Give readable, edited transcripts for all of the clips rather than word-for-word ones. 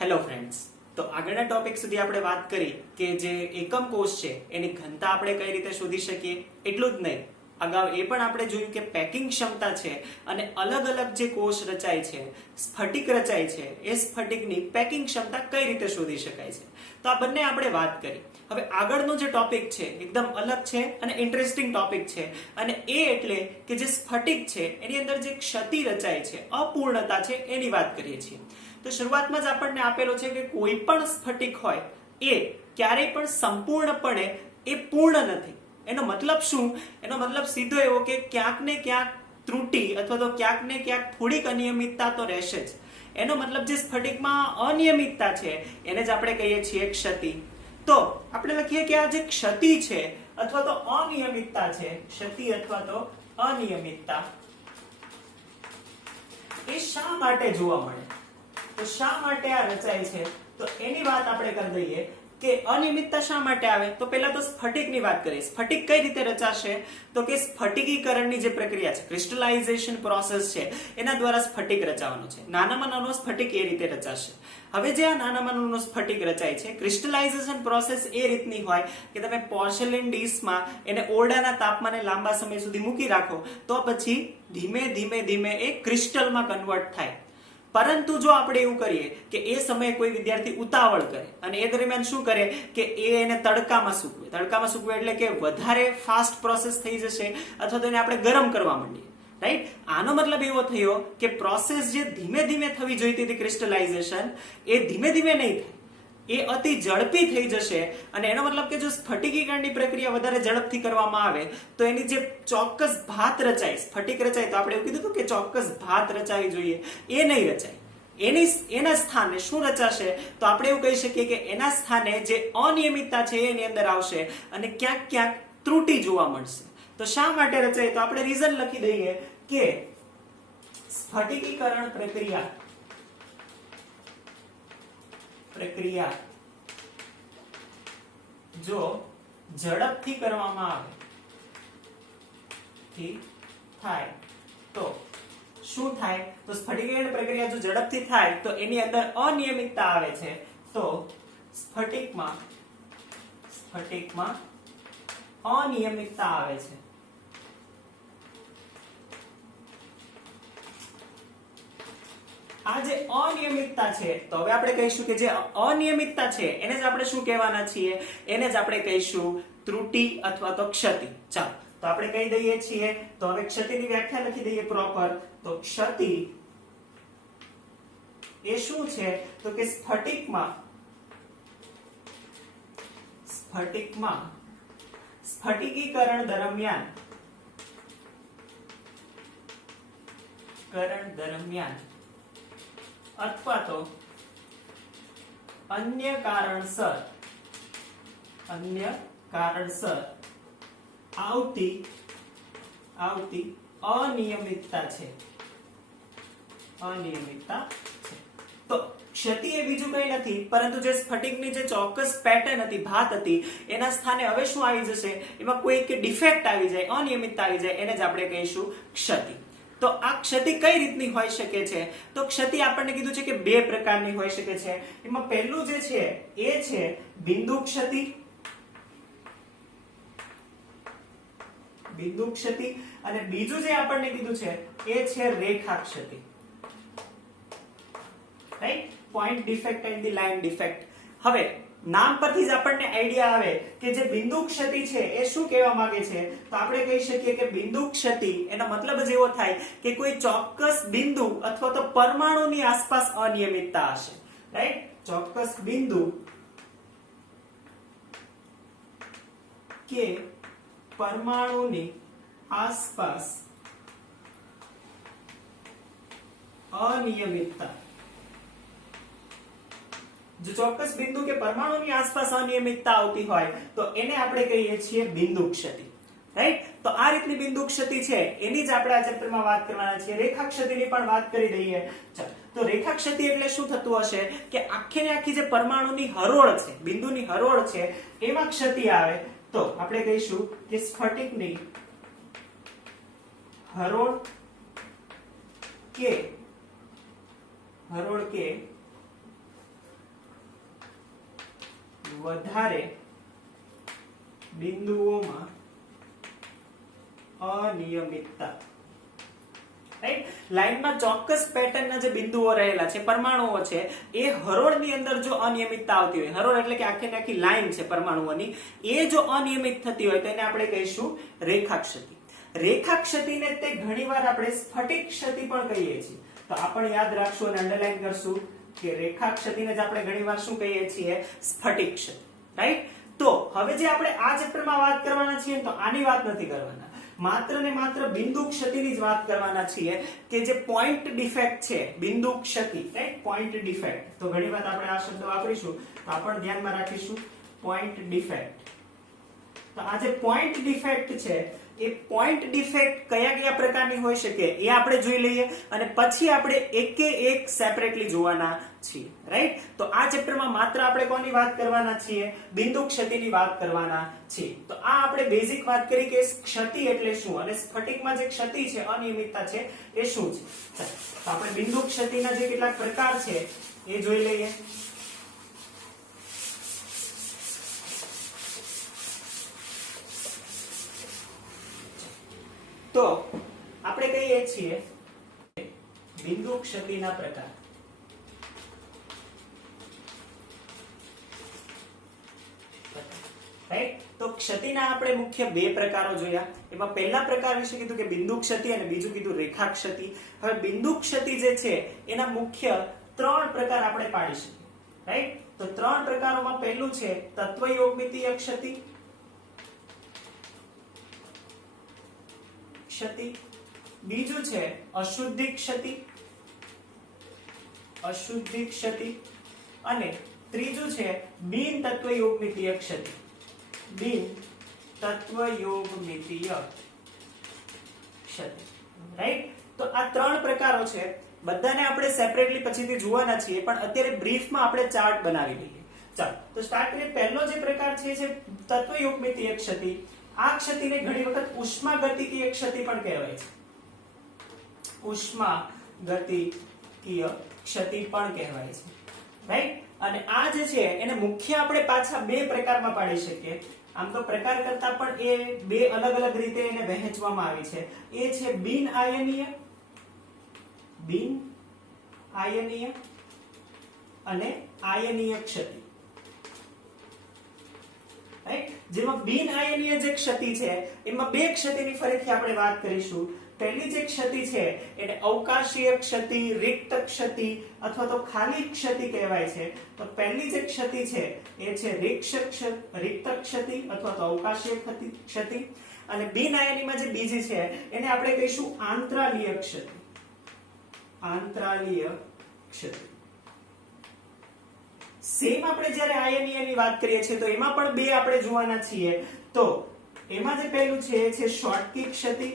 Hello friends, તો આગળના topic સુધી આપણે વાત કરી કે જે એકમ કોષ છે એની ઘનતા આપણે કઈ રીતે શોધી શકીએ. એટલું જ નહીં, અગાઉ એ પણ આપણે જોયું કે પેકિંગ ક્ષમતા છે અને અલગ અલગ જે કોષ રચાય છે, સ્ફટિક રચાય છે, એ સ્ફટિકની પેકિંગ ક્ષમતા કઈ રીતે શોધી શકાય છે. તો આ બંને આપણે વાત કરી. હવે આગળનો જે ટોપિક છે એકદમ અલગ છે અને ઇન્ટરેસ્ટિંગ ટોપિક છે, અને એ એટલે કે જે સ્ફટિક છે એની અંદર જે ક્ષતિ રચાય છે, અપૂર્ણતા છે, એની વાત કરીએ છીએ. તો શરૂઆતમાં જ આપણને આપેલો છે કે કોઈ પણ સ્ફટિક હોય એ ક્યારેય પણ સંપૂર્ણપણે એ પૂર્ણ નથી. એનો મતલબ શું? એનો મતલબ સીધો એવો કે ક્યાંક ને ક્યાંક ત્રુટી અથવા તો ક્યાંક ને ક્યાંક થોડીક અનિયમિતતા તો રહેશે જ. એનો મતલબ જે સ્ફટિકમાં અનિયમિતતા છે એને જ આપણે કહીએ છીએ ક્ષતિ. તો આપણે લખીએ કે આ જે ક્ષતિ છે અથવા તો અનિયમિતતા છે, ક્ષતિ અથવા તો અનિયમિતતા, એ શા માટે જોવા મળે, તો શા માટે આ રચાય છે, તો એની વાત આપણે કરી દઈએ કે અનિયમિતતા શા માટે આવે. તો પહેલા તો સ્ફટિકની વાત કરીએ. સ્ફટિક કઈ રીતે રચાશે? તો કે સ્ફટિકીકરણની જે પ્રક્રિયા છે, ક્રિસ્ટલાઇઝેશન પ્રોસેસ છે, એના દ્વારા સ્ફટિક રચાવાનો છે. નાનામાં નાનો સ્ફટિક એ રીતે રચાશે. હવે જે આ નાનામાં નાનો સ્ફટિક રચાય છે, ક્રિસ્ટલાઇઝેશન પ્રોસેસ એ રીતની હોય કે તમે પોર્સેલેન ડીશમાં એને ઓરડાના તાપમાને લાંબા સમય સુધી મૂકી રાખો તો પછી ધીમે ધીમે ધીમે એ ક્રિસ્ટલમાં કન્વર્ટ થાય. પરંતુ જો આપણે એવું કરીએ કે એ સમયે કોઈ વિદ્યાર્થી ઉતાવળ કરે અને એ દરમિયાન શું કરે કે એને તડકામાં સૂકવે એટલે કે વધારે ફાસ્ટ પ્રોસેસ થઈ જશે અથવા તો એને આપણે ગરમ કરવા માંડીએ, રાઈટ. આનો મતલબ એવો થયો કે પ્રોસેસ જે ધીમે ધીમે થવી જોઈતી હતી, ક્રિસ્ટલાઇઝેશન, એ ધીમે ધીમે નહીં થાય, એ અતિ ઝડપી થઈ જશે. અને એનો મતલબ કે જો સ્ફટિકીકરણની પ્રક્રિયા વધારે ઝડપથી કરવામાં આવે તો એની જે ચોક્કસ ભાત રચાય, સ્ફટિક રચાય, તો આપણે એવું કીધું હતું કે ચોક્કસ ભાત રચાવી જોઈએ, એ નહીં રચાય. એના સ્થાને શું રચાશે? તો આપણે એવું કહી શકીએ કે એના સ્થાને જે અનિયમિતતા છે એની અંદર આવશે અને ક્યાંક ક્યાંક ત્રુટી જોવા મળશે. તો શા માટે રચાય? તો આપણે રીઝન લખી દઈએ કે સ્ફટિકીકરણ પ્રક્રિયા જો ઝડપથી કરવામાં આવે થાય તો શું થાય? તો સ્ફટિકીકરણ પ્રક્રિયા જો ઝડપથી થાય તો એની અંદર અનિયમિતતા આવે છે. તો સ્ફટિકમાં અનિયમિતતા આવે છે. આ જે અનિયમિતતા છે, તો હવે આપણે કહીશું કે જે અનિયમિતતા છે એને જ આપણે શું કહેવાના છીએ? એને જ આપણે કહીશું ત્રુટી અથવા તો ક્ષતિ. ચાલો, તો આપણે કહી દઈએ છીએ. તો હવે ક્ષતિની વ્યાખ્યા લખી દઈએ પ્રોપર. તો ક્ષતિ એ શું છે? તો કે સ્ફટિકીકરણ દરમિયાન અથવા તો અન્ય કારણસર આવતી અનિયમિતતા છે. તો ક્ષતિ એ બીજું કંઈ નથી પરંતુ જે સ્ફટિકની જે ચોક્કસ પેટર્ન હતી, ભાત હતી, એના સ્થાને હવે શું આવી જશે? એમાં કોઈ એક ડિફેક્ટ આવી જાય, અનિયમિતતા આવી જાય, એને જ આપણે કહીશું ક્ષતિ. તો આ ક્ષતિ કઈ રીતની હોઈ શકે છે? તો ક્ષતિ આપણને કીધું છે કે બે પ્રકારની હોઈ શકે છે. એમાં પહેલું જે છે એ છે બિંદુ ક્ષતિ, અને બીજું જે આપણને કીધું છે એ છે રેખા ક્ષતિ, right? Point defect and the line defect. હવે નામ પરથી જ આપણને આઈડિયા આવે કે જે બિંદુ ક્ષતિ છે એ શું કહેવા માંગે છે. તો આપણે કહી શકીએ કે બિંદુ ક્ષતિ એનો મતલબ જ એવો થાય કે કોઈ ચોક્કસ બિંદુ અથવા તો પરમાણુની આસપાસ અનિયમિતતા હશે, રાઈટ? ચોક્કસ બિંદુ કે પરમાણુની આસપાસ અનિયમિતતા. જો ચોક્કસ બિંદુ કે પરમાણુની આસપાસ અનિયમિતતા આવતી હોય તો એને આપણે કહીએ છીએ બિંદુ ક્ષતિ, રાઈટ? તો આ રીતની બિંદુ ક્ષતિ છે એની જ આપણે આ ચેપ્ટરમાં વાત કરવાના છીએ. રેખા ક્ષતિની પણ વાત કરી દઈએ. ચાલો, તો રેખા ક્ષતિ એટલે શું થતું હશે કે આખી ને આખી જે પરમાણુની હરોળ છે, બિંદુની હરોળ છે, એમાં ક્ષતિ આવે તો આપણે કહીશું કે સ્ફટિકની હરોળ કે વધારે બિંદુઓમાં અનિયમિતતા, રાઈટ? લાઈનમાં ચોક્કસ પેટર્નના જે બિંદુઓ રહેલા છે, પરમાણુઓ છે, એ હરોળની અંદર જો અનિયમિતતા આવતી હોય, હરોળ એટલે કે આખી આખી લાઈન છે પરમાણુઓની, એ જો અનિયમિત થતી હોય તો એને આપણે કહીશું રેખા ક્ષતિ. રેખા ક્ષતિને તે ઘણીવાર આપણે સ્ફટિક ક્ષતિ પણ કહીએ છીએ. તો આ પણ યાદ રાખશું અને અંડરલાઈન કરશું કે રેખા ક્ષતિને જ આપણે ઘણીવાર શું કહીએ છીએ? સ્ફટિક ક્ષતિ, રાઈટ? તો હવે જે આપણે આ ચેપ્ટરમાં વાત કરવાના છીએ તો આની વાત નથી કરવાના, માત્ર ને માત્ર બિંદુ ક્ષતિની જ વાત કરવાના છીએ કે જે પોઈન્ટ ડિફેક્ટ છે, બિંદુ ક્ષતિ, રાઈટ? Point defect. તો ઘણી વાર આપણે આ શબ્દ વાપરીશું તો આ પણ ધ્યાનમાં રાખીશું, પોઈન્ટ ડિફેક્ટ. તો આ જે પોઈન્ટ ડિફેક્ટ છે એ પોઈન્ટ ડિફેક્ટ કયા કયા પ્રકારની હોઈ શકે એ આપણે જોઈ લઈએ અને પછી આપણે એકે એક સેપરેટલી જોવાના છીએ, રાઈટ? તો આ ચેપ્ટરમાં માત્ર આપણે કોની વાત કરવાના છીએ? બિંદુ ક્ષતિની વાત કરવાના છીએ. તો આ આપણે બેઝિક વાત કરી કે ક્ષતિ એટલે શું અને સ્ફટિકમાં જે ક્ષતિ છે, અનિયમિતતા છે, એ શું છે. તો આપણે બિંદુ ક્ષતિના જે કેટલાક પ્રકાર છે એ જોઈ લઈએ. તો આપણે કહીએ છીએ બિંદુ ક્ષતિના પ્રકાર. રાઈટ? તો ક્ષતિના આપણે મુખ્ય બે પ્રકારો જોયા. એમાં પહેલા પ્રકાર વિશે કીધું કે બિંદુ ક્ષતિ અને બીજું કીધું રેખા ક્ષતિ. હવે બિંદુ ક્ષતિ જે છે એના મુખ્ય ત્રણ પ્રકાર આપણે પાડી શકીએ, રાઈટ? તો ત્રણ પ્રકારોમાં પહેલું છે તત્વયોગમિતીય ક્ષતિ, બીજું છે અશુદ્ધિ ક્ષતિ, અને ત્રીજું છે બિન તત્વયોગમિતીય ક્ષતિ, રાઈટ? તો આ ત્રણ પ્રકારો છે, બધાને આપણે સેપરેટલી પછીથી જોવાના છીએ, પણ અત્યારે બ્રીફમાં આપણે ચાર્ટ બનાવી લઈએ. ચાલો તો સ્ટાર્ટ કરીએ. પહેલો જે પ્રકાર છે તત્વયોગમિતીય ક્ષતિ. આ ક્ષતિને ઘણી વખત ઉષ્માગતિકીય ક્ષતિ પણ કહેવાય છે, ઉષ્માગતિકીય ક્ષતિ પણ કહેવાય છે, રાઈટ? અને આ જે છે એને મુખ્ય આપણે પાછા બે પ્રકારમાં પાડી શકીએ. આમ તો પ્રકાર કરતા પણ એ બે અલગ અલગ રીતે એને વહેંચવામાં આવી છે. એ છે બિન આયનીય અને આયનીય ક્ષતિ, રાઈટ? જેમાં બિન આયનીય જે ક્ષતિ છે એમાં બે ક્ષતિની ફરીથી આપણે વાત કરીશું. પહેલી જે ક્ષતિ છે એને અવકાશીય ક્ષતિ, રિક્ત ક્ષતિ અથવા તો ખાલી ક્ષતિ કહેવાય છે. તો પહેલી જે ક્ષતિ છે એ છે રિક્ત ક્ષતિ અથવા તો અવકાશીય ક્ષતિ. અને બિન આયનીમાં જે બીજી છે એને આપણે કહીશું આંતરાલીય ક્ષતિ. સેમ આપણે જ્યારે આયનીયની વાત કરીએ છીએ તો એમાં પણ બે આપણે જોવાના છીએ. તો એમાં જે પહેલું છે એ છે શોર્ટકી ક્ષતિ.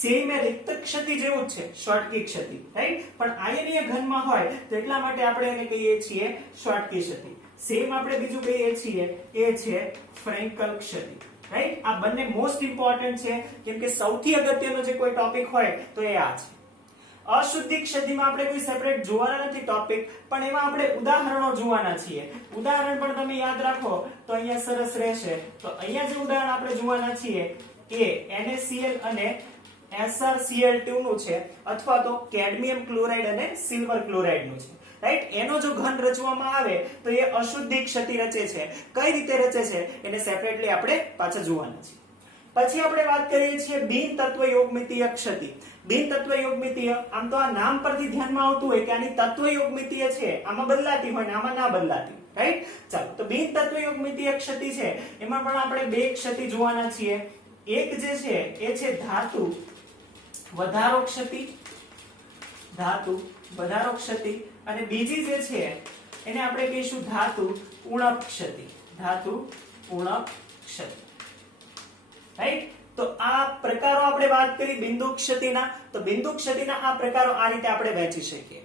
સેમ એ રિક્ત ક્ષતિ જેવું જ છે, શોર્ટકી ક્ષતિ, રાઈટ? પણ આયનીય ઘનમાં હોય તો એટલા માટે આપણે એને કહીએ છીએ શોર્ટકી ક્ષતિ. સેમ આપણે બીજું કહીએ છીએ એ છે ફ્રેન્કલ ક્ષતિ, રાઈટ? આ બંને મોસ્ટ ઇમ્પોર્ટન્ટ છે કેમ કે સૌથી અગત્યનો જે કોઈ ટોપિક હોય તો એ આ છે. અશુદ્ધિ ક્ષતિમાં આપણે કોઈ સેપરેટ જોવાના નથી ટોપિક, પણ એમાં આપણે ઉદાહરણો જોવાના છીએ. ઉદાહરણ પણ તમે યાદ રાખો તો અહીંયા સરસ રહેશે. તો અહીંયા જે ઉદાહરણ આપણે જોવાના છીએ એ NaCl અને SrCl2 નું છે, અથવા તો કેડમિયમ ક્લોરાઇડ અને સિલ્વર ક્લોરાઇડ નું છે, રાઈટ? એનો જો ઘન રચવામાં આવે તો એ અશુદ્ધિ ક્ષતિ રચે છે. કઈ રીતે રચે છે એને સેપરેટલી આપણે પાછા જોવાના છે. પછી આપણે વાત કરીએ છીએ બિન તત્વયોગમિતીય ક્ષતિ. બિન તત્વયોગમિતીય, આમ તો આ નામ પરથી ધ્યાનમાં આવતું હોય કે આની તત્વયોગમિતીય છે, આમાં બદલાતી હોય ને આમાં ના બદલાતી, રાઈટ? ચાલો તો બિન તત્વયોગમિતીય ક્ષતિ છે એમાં પણ આપણે બે ક્ષતિ જોવાના છીએ. એક જે છે એ છે ધાતુ વધારો ક્ષતિ, અને બીજી જે છે એને આપણે કહીશું ધાતુ ઉણપ ક્ષતિ. રાઈટ? તો આ પ્રકારો આપણે વાત કરી બિંદુ ક્ષતિના. તો બિંદુ ક્ષતિના આ પ્રકારો આ રીતે આપણે વહેંચી શકીએ.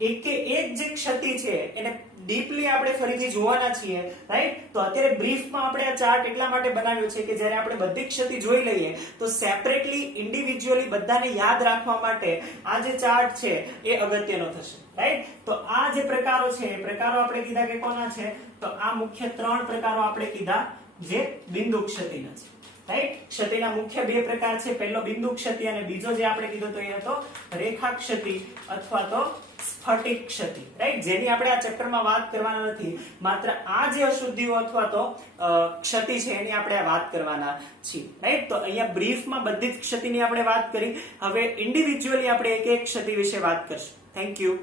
એકે એક જે ક્ષતિ છે એને ડીપલી આપણે ફરીથી જોવાના છીએ, રાઈટ? તો અત્યારે બ્રીફમાં આપણે આ ચાર્ટ એટલા માટે બનાવ્યો છે કે જ્યારે આપણે બધી ક્ષતિ જોઈ લઈએ તો સેપરેટલી ઇન્ડિવિડ્યુઅલી બધાને યાદ રાખવા માટે આ જે ચાર્ટ છે એ અગત્યનો થશે, રાઈટ? તો આ જે પ્રકારો છે એ પ્રકારો આપણે કીધા કે કોના છે? તો આ મુખ્ય 3 પ્રકારો આપણે કીધા જે બિંદુ ક્ષતિના છે, રાઈટ? ક્ષતિના મુખ્ય 2 પ્રકાર છે, પહેલો બિંદુ ક્ષતિ અને બીજો જે આપણે કીધો તો એ હતો રેખા ક્ષતિ અથવા તો સ્ફટિક ક્ષતિ, રાઈટ? જેની આપણે આ ચેપ્ટરમાં વાત કરવાના નથી, માત્ર આ જે અશુદ્ધિઓ અથવા તો ક્ષતિ છે એની આપણે વાત કરવાના છીએ, રાઈટ? તો અહીંયા બ્રીફમાં બધી જ ક્ષતિની આપણે વાત કરી, હવે ઇન્ડિવિડ્યુઅલી આપણે એક એક ક્ષતિ વિશે વાત કરશું. Thank you.